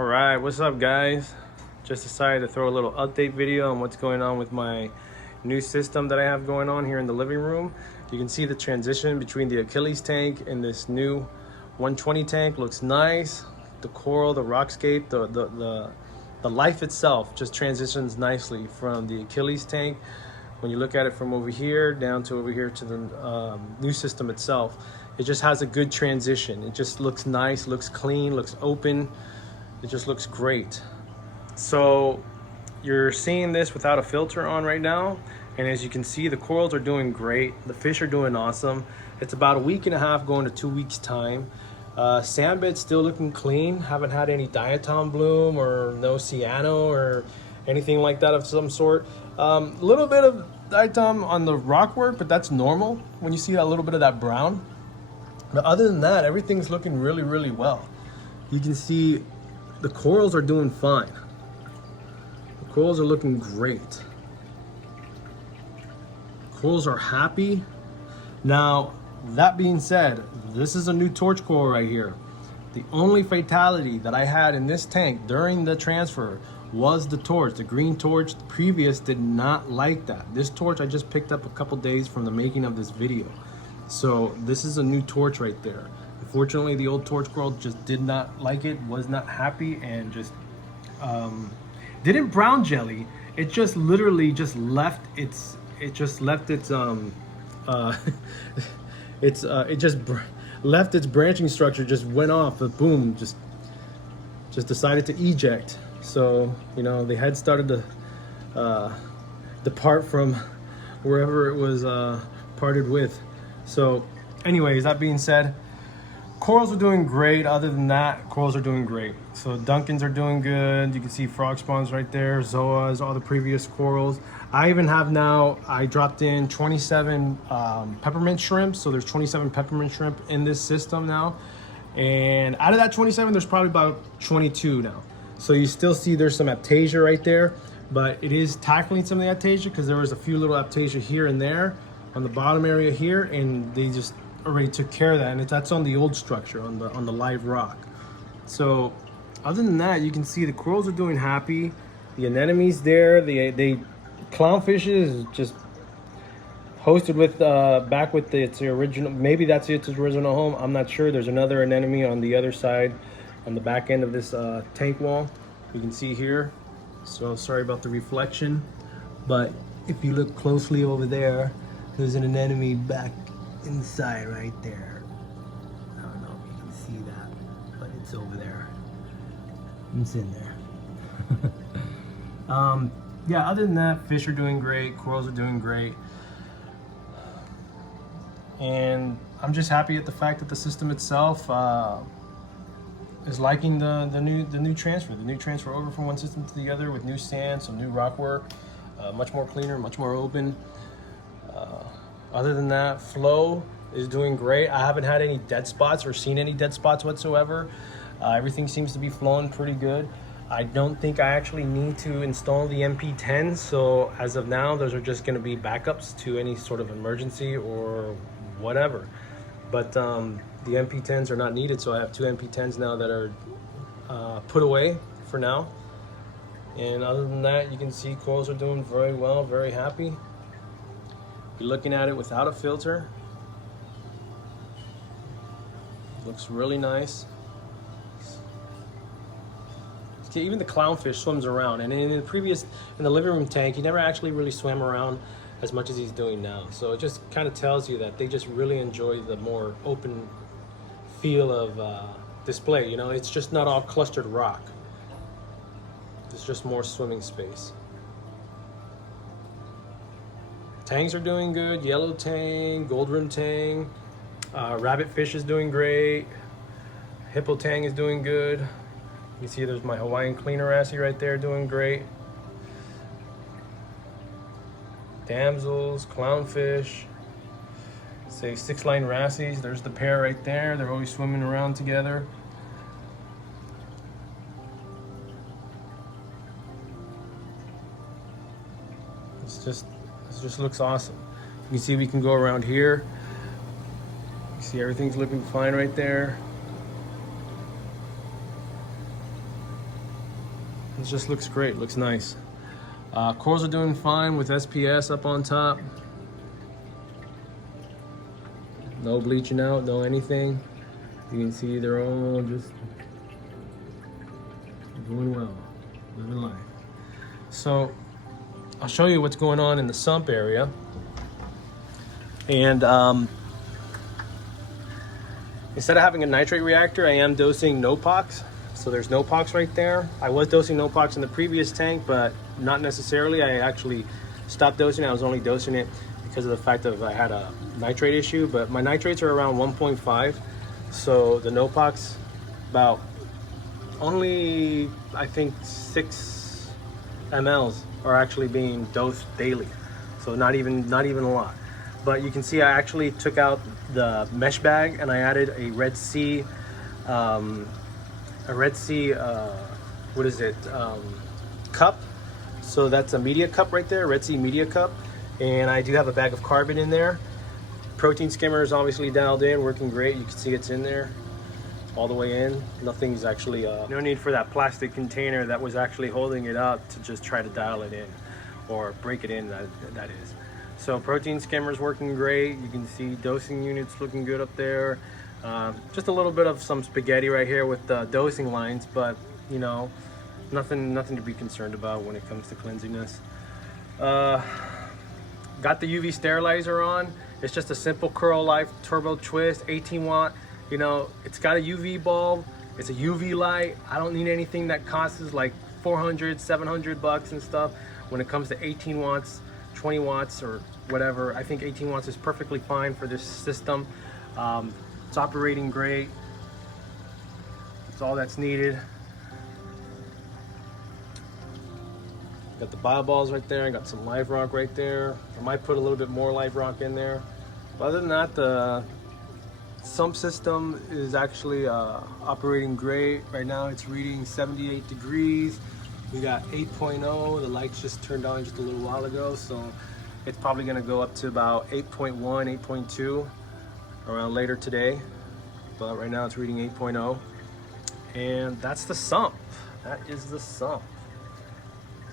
All right, what's up guys? Just decided to throw a little update video on what's going on with my new system that I have going on here in the living room. You can see the transition between the Achilles tank and this new 120 tank. Looks nice. The coral, the rockscape, the life itself just transitions nicely from the Achilles tank. When you look at it from over here down to over here to the new system itself, it just has a good transition. It just looks nice, looks clean, looks open. It just looks great. So you're seeing this without a filter on right now. And as you can see, the corals are doing great. The fish are doing awesome. It's about a week and a half going to 2 weeks time. Sand bed's still looking clean. Haven't had any diatom bloom or no cyano or anything like that of some sort. A little bit of diatom on the rock work, but that's normal when you see a little bit of that brown. But other than that, everything's looking really, really well. You can see the corals are doing fine. The corals are looking great. Corals are happy. Now, that being said, this is a new torch coral right here. The only fatality that I had in this tank during the transfer was the torch, the green torch. The previous did not like that. This torch I just picked up a couple days from the making of this video. So this is a new torch right there. Unfortunately, the old torch coral just did not like it, was not happy, and just didn't brown jelly. It just literally just left its it just left its left its branching structure, just went off, but boom, just decided to eject. So, you know, the head started to depart from wherever it was parted with. So anyways, that being said, corals are doing great. Other than that, corals are doing great. So Duncans are doing good. You can see frog spawns right there, zoas, all the previous corals. I even have now, I dropped in 27 peppermint shrimp. So there's 27 peppermint shrimp in this system now. And out of that 27, there's probably about 22 now. So you still see there's some aptasia right there, but it is tackling some of the aptasia because there was a few little aptasia here and there on the bottom area here, and they just already took care of that, and that's on the old structure, on the live rock. So other than that, you can see the corals are doing happy. The anemones there, the clownfish is just hosted with back with its original, maybe that's its original home, I'm not sure. There's another anemone on the other side on the back end of this tank wall, you can see here. So sorry about the reflection, but if you look closely over there, there's an anemone back inside right there. I don't know if you can see that, but it's over there. It's in there. Yeah, other than that, fish are doing great, corals are doing great. And I'm just happy at the fact that the system itself is liking the new transfer over from one system to the other with new sand, some new rock work, much more cleaner, much more open. Other than that, flow is doing great. I haven't had any dead spots or seen any dead spots whatsoever. Everything seems to be flowing pretty good. I don't think I actually need to install the MP10, so as of now, those are just gonna be backups to any sort of emergency or whatever. But the MP10s are not needed, so I have two MP10s now that are put away for now. And other than that, you can see corals are doing very well, very happy. You're looking at it without a filter. Looks really nice. See, even the clownfish swims around, and in the living room tank, he never actually really swam around as much as he's doing now. So it just kind of tells you that they just really enjoy the more open feel of display. You know, it's just not all clustered rock. It's just more swimming space. Tangs are doing good. Yellow tang, gold rim tang, rabbit fish is doing great. Hippo tang is doing good. You can see there's my Hawaiian cleaner assy right there doing great. Damsels, clownfish, say 6-line wrassies. There's the pair right there. They're always swimming around together. It just looks awesome. You can see we can go around here. You see everything's looking fine right there. It just looks great, looks nice. Corals are doing fine with SPS up on top. No bleaching out, no anything. You can see they're all just doing well, living life. So I'll show you what's going on in the sump area. And instead of having a nitrate reactor, I am dosing Nopox. So there's Nopox right there. I was dosing Nopox in the previous tank, but not necessarily. I actually stopped dosing it. I was only dosing it because of the fact that I had a nitrate issue, but my nitrates are around 1.5. So the Nopox, about only, I think 6 mLs are actually being dosed daily. So not even a lot. But you can see I actually took out the mesh bag and I added a Red Sea, what is it, cup. So that's a media cup right there, Red Sea media cup. And I do have a bag of carbon in there. Protein skimmer is obviously dialed in, working great. You can see it's in there all the way in. Nothing's actually, no need for that plastic container that was actually holding it up to just try to dial it in or break it in, that is. So protein skimmer's working great. You can see dosing units looking good up there. Just a little bit of some spaghetti right here with the dosing lines, but you know, nothing to be concerned about when it comes to cleansiness. Got the UV sterilizer on. It's just a simple Curl Life turbo twist, 18 watt. You know, it's got a UV bulb. It's a UV light. I don't need anything that costs like 400, 700 bucks and stuff. When it comes to 18 watts, 20 watts or whatever, I think 18 watts is perfectly fine for this system. It's operating great. It's all that's needed. Got the bio balls right there. I got some live rock right there. I might put a little bit more live rock in there. But other than that, the sump system is actually operating great. Right now it's reading 78 degrees. We got 8.0. The lights just turned on just a little while ago, so it's probably gonna go up to about 8.1, 8.2 around later today. But right now it's reading 8.0. And that's the sump. That is the sump.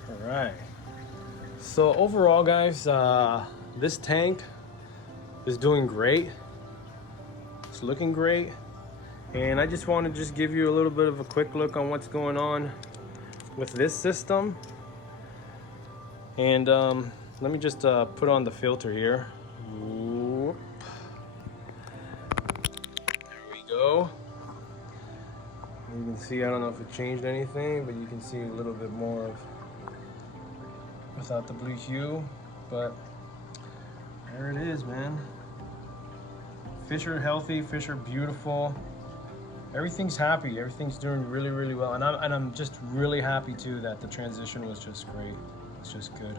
All right. So overall, guys, this tank is doing great. It's looking great. And I just want to give you a little bit of a quick look on what's going on with this system. And let me just put on the filter here. Whoop. There we go. You can see, I don't know if it changed anything, but you can see a little bit more of without the blue hue, but there it is, man. Fish are healthy, fish are beautiful. Everything's happy, everything's doing really, really well. And I'm just really happy too that the transition was just great. It's just good.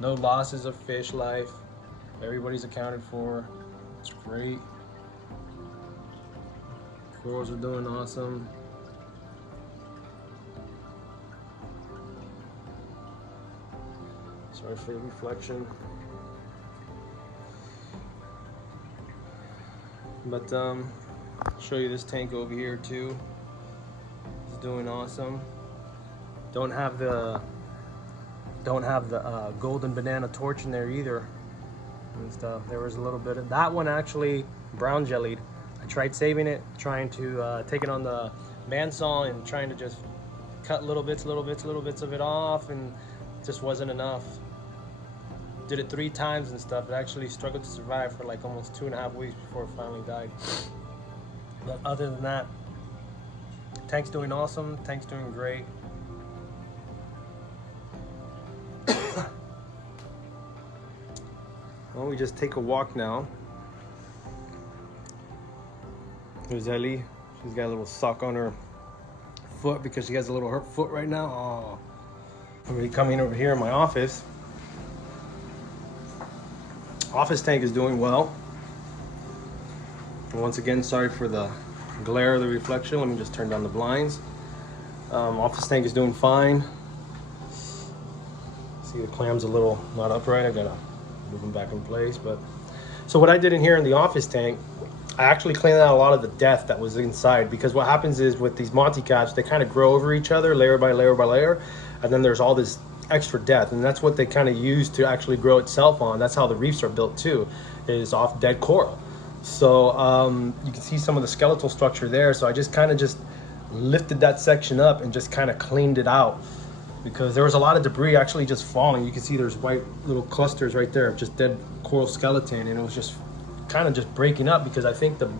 No losses of fish life. Everybody's accounted for. It's great. Corals are doing awesome. Sorry for the reflection. But I'll show you this tank over here too. It's doing awesome. Don't have the golden banana torch in there either and stuff. There was a little bit of that one actually brown jellied. I tried saving it, trying to take it on the bandsaw and trying to just cut little bits of it off, and it just wasn't enough. Did it 3 times and stuff. It actually struggled to survive for like almost 2.5 weeks before it finally died. But other than that, tank's doing awesome. Tank's doing great. Well, we just take a walk now. There's Ellie. She's got a little sock on her foot because she has a little hurt foot right now. Oh. I'm gonna be coming over here in my office. Office tank is doing well. And once again, sorry for the glare of the reflection. Let me just turn down the blinds. Office tank is doing fine. See, the clam's a little not upright. I gotta move them back in place. But so what I did in here in the office tank, I actually cleaned out a lot of the death that was inside, because what happens is with these Monty caps, they kind of grow over each other layer by layer by layer, and then there's all this extra death, and that's what they kind of use to actually grow itself on. That's how the reefs are built too, is off dead coral. So you can see some of the skeletal structure there. So I just kind of just lifted that section up and just kind of cleaned it out, because there was a lot of debris actually just falling. You can see there's white little clusters right there of just dead coral skeleton, and it was just kind of just breaking up, because I think the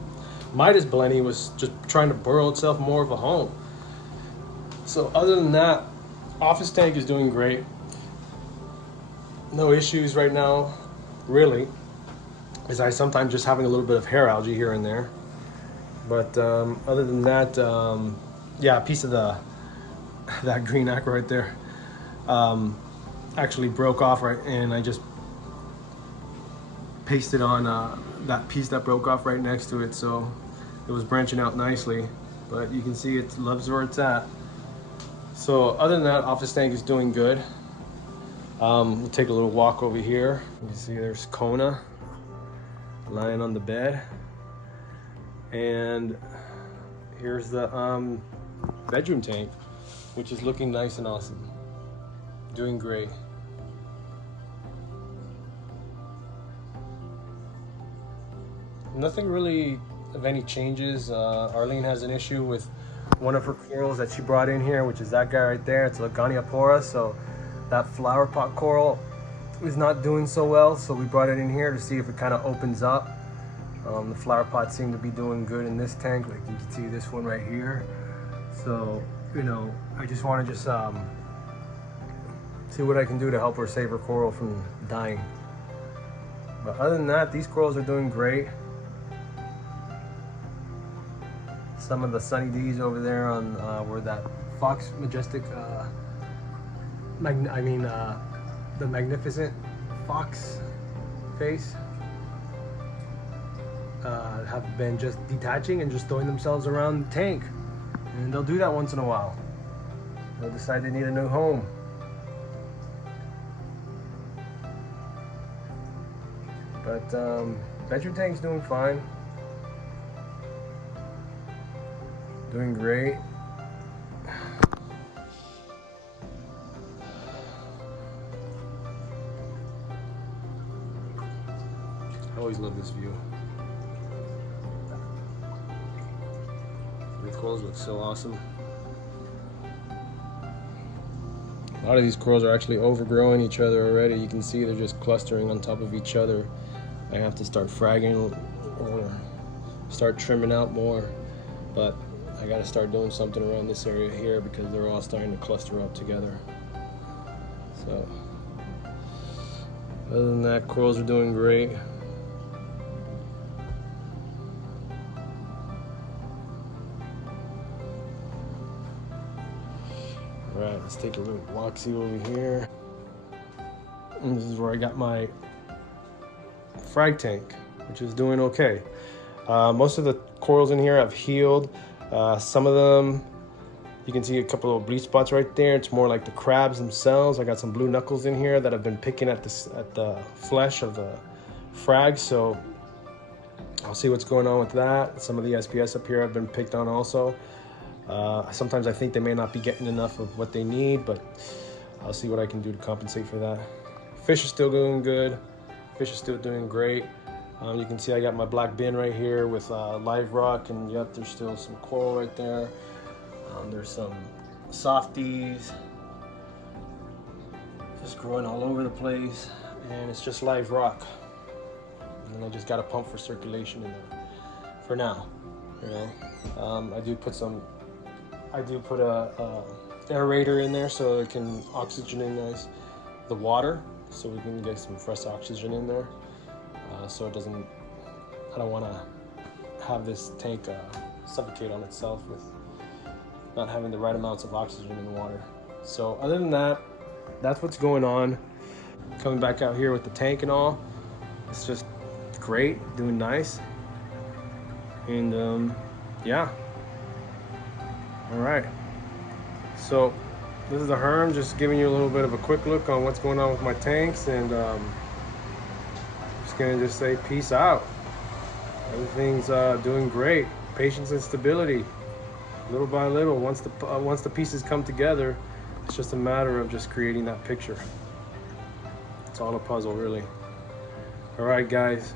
Midas blenny was just trying to burrow itself more of a home. So other than that, office tank is doing great. No issues right now, really. Is I sometimes just having a little bit of hair algae here and there. But other than that, yeah, a piece of that green aqua right there actually broke off, right, and I just pasted on that piece that broke off right next to it, so it was branching out nicely. But you can see it loves where it's at. So other than that, office tank is doing good. We'll take a little walk over here. You can see there's Kona lying on the bed, and here's the bedroom tank, which is looking nice and awesome, doing great. Nothing really of any changes. Arlene has an issue with one of her corals that she brought in here, which is that guy right there. It's Lagania pora, so that flower pot coral is not doing so well, so we brought it in here to see if it kind of opens up. The flower pots seem to be doing good in this tank, like you can see this one right here. So, you know, I just want to just see what I can do to help her save her coral from dying. But other than that, these corals are doing great. Some of the Sunny D's over there on where that Fox Majestic, the magnificent fox face have been just detaching and just throwing themselves around the tank, and they'll do that once in a while. They'll decide they need a new home. But bedroom tank's doing fine, doing great. I always love this view. The corals look so awesome. A lot of these corals are actually overgrowing each other already. You can see they're just clustering on top of each other. I have to start fragging or start trimming out more, but I gotta start doing something around this area here because they're all starting to cluster up together. So other than that, corals are doing great. Alright, let's take a little walk-see over here. And this is where I got my frag tank, which is doing okay. Most of the corals in here have healed. Some of them, you can see a couple of bleach spots right there. It's more like the crabs themselves. I got some blue knuckles in here that have been picking at the flesh of the frag, so I'll see what's going on with that. Some of the SPS up here have been picked on also. Sometimes I think they may not be getting enough of what they need, but I'll see what I can do to compensate for that. Fish is still doing good. Fish is still doing great. You can see I got my black bin right here with live rock, and yep, there's still some coral right there. There's some softies just growing all over the place, and it's just live rock. And I just got a pump for circulation in there for now. You know, I do put a aerator in there so it can oxygenate the water, so we can get some fresh oxygen in there. So it doesn't, I don't want to have this tank suffocate on itself with not having the right amounts of oxygen in the water. So other than that, that's what's going on. Coming back out here with the tank and all, it's just great, doing nice. And yeah. All right. So this is the Herm, just giving you a little bit of a quick look on what's going on with my tanks, and just gonna say peace out. Everything's doing great. Patience and stability, little by little. Once the pieces come together, it's just a matter of just creating that picture. It's all a puzzle, really. All right, guys.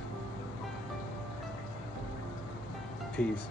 Peace.